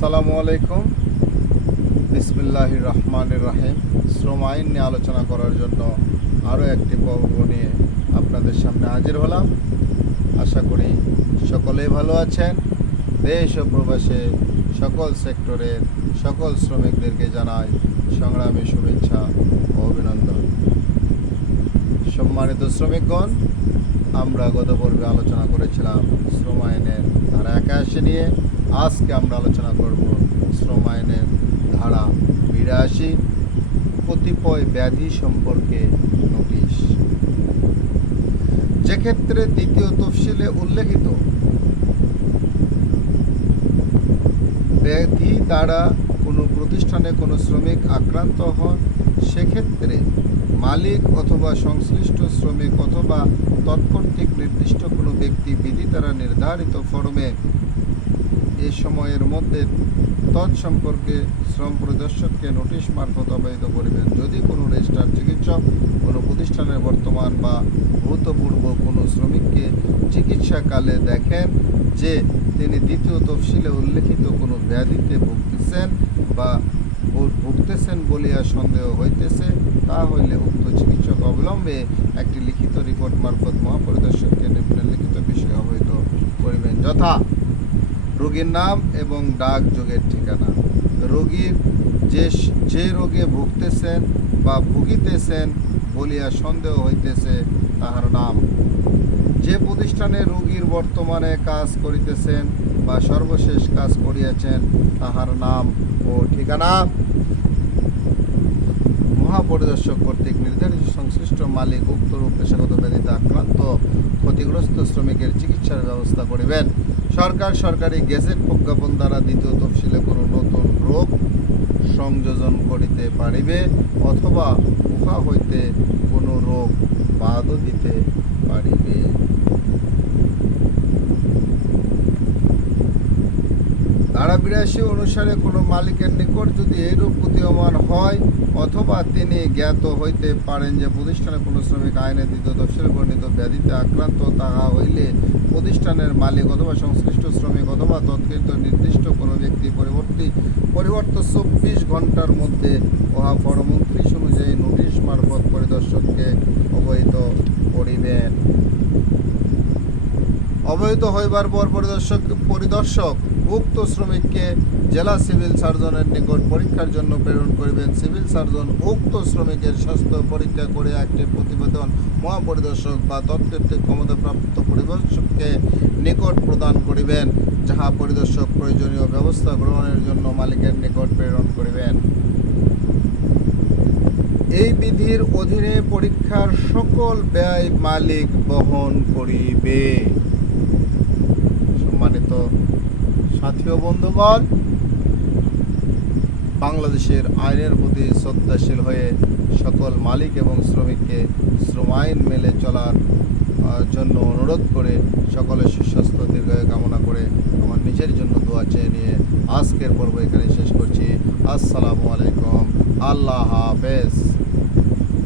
আসসালামু আলাইকুম। বিসমিল্লাহির রহমানির রহিম। শ্রম আইন নিয়ে আলোচনা করার জন্য আরও একটি পর্ব নিয়ে আপনাদের সামনে হাজির হলাম। আশা করি সকলেই ভালো আছেন। দেশ ও প্রবাসে সকল সেক্টরের সকল শ্রমিকদেরকে জানাই সংগ্রামী শুভেচ্ছা ও অভিনন্দন। সম্মানিত শ্রমিকগণ, আমরা গত পর্বে আলোচনা করেছিলাম শ্রম আইনের ধারা 81 নিয়ে। আজকে আমরা আলোচনা করব শ্রম আইনের ধারা 82, কতিপয় ব্যাধি সম্পর্কে নোটিশ। যেক্ষেত্রে দ্বিতীয় তফসিলে উল্লেখিত ব্যাধি দ্বারা কোনো প্রতিষ্ঠানে কোনো শ্রমিক আক্রান্ত হন, সেক্ষেত্রে মালিক অথবা সংশ্লিষ্ট শ্রমিক অথবা তৎকর্তৃক নির্দিষ্ট কোনো ব্যক্তি বিধি দ্বারা নির্ধারিত ফরমে এ সময়ের মধ্যে তৎসম্পর্কে শ্রম পরিদর্শককে নোটিশ মারফত অবহিত করিবেন। যদি কোনো রেজিস্ট্রার চিকিৎসক কোনো প্রতিষ্ঠানের বর্তমান বা ভূতপূর্ব কোনো শ্রমিককে চিকিৎসাকালে দেখেন যে তিনি দ্বিতীয় তফসিলে উল্লেখিত কোনো ব্যাধিতে ভুগতেছেন বলিয়া সন্দেহ হইতেছে, তা হইলে উক্ত চিকিৎসক অবিলম্বে একটি লিখিত রিপোর্ট মারফত মহাপরিদর্শককে নিম্নলিখিত বিষয়ে অবহিত করিবেন, যথা রোগীর নাম এবং ডাকযোগের ঠিকানা, রোগীর যে রোগে ভুগতেছেন বা ভুগিতেছেন বলিয়া সন্দেহ হইতেছে তাহার নাম, যে প্রতিষ্ঠানে রোগীর বর্তমানে কাজ করিতেছেন বা সর্বশেষ কাজ করিয়াছেন তাহার নাম ও ঠিকানা, মহাপরিদর্শক কর্তৃক নির্ধারিত সংশ্লিষ্ট মালিক উক্ত রোগ পেশাগত ব্যাধিতে আক্রান্ত ক্ষতিগ্রস্ত শ্রমিকের চিকিৎসার ব্যবস্থা করিবেন। সরকারি গেজেট প্রজ্ঞাপন দ্বারা দ্বিতীয় তফসিলে কোনো নতুন রোগ সংযোজন করিতে পারিবে অথবা উহা হইতে কোনো রোগ বাদও দিতে পারিবে। ধারা 82 অনুসারে কোনো মালিকের নিকট যদি এইরূপ প্রতীয়মান হয় অথবা তিনি জ্ঞাত হইতে পারেন যে প্রতিষ্ঠানে কোনো শ্রমিক আইনে দ্বিতীয় তফসিলে বর্ণিত ব্যাধিতে আক্রান্ত, তাহা হইলে প্রতিষ্ঠানের মালিক অথবা সংশ্লিষ্ট শ্রমিক অথবা তৎকৃত নির্দিষ্ট কোনো ব্যক্তি পরিবর্ত 24 ঘন্টার মধ্যে উহা ফরম 29 অনুযায়ী নোটিশ মারফত পরিদর্শককে অবহিত করিবেন। অবহিত হইবার পর পরিদর্শক উক্ত শ্রমিককে জেলা সিভিল সার্জনের নিকট পরীক্ষার জন্য প্রেরণ করিবেন। সিভিল সার্জন উক্ত শ্রমিকের স্বাস্থ্য পরীক্ষা করে একটি প্রতিবেদন মহাপরিদর্শক বা তৎকর্তৃক ক্ষমতাপ্রাপ্ত পরিদর্শককে নিকট প্রদান করিবেন, যাহা পরিদর্শক প্রয়োজনীয় ব্যবস্থা গ্রহণের জন্য মালিকের নিকট প্রেরণ করিবেন। এই বিধির অধীনে পরীক্ষার সকল ব্যয় মালিক বহন করিবে। সম্মানিত সাথী ও বন্ধুগণ, বাংলাদেশের আইনের প্রতি শ্রদ্ধাশীল হয়ে সকল মালিক এবং শ্রমিককে শ্রম আইন মেনে চলার জন্য অনুরোধ করে সকলের সুস্বাস্থ্য দীর্ঘায়ু কামনা করে আমার নিজের জন্য দোয়া চেয়ে নিয়ে আজকের পর্ব এখানে শেষ করছি। আসসালামু আলাইকুম। আল্লাহ হাফেজ।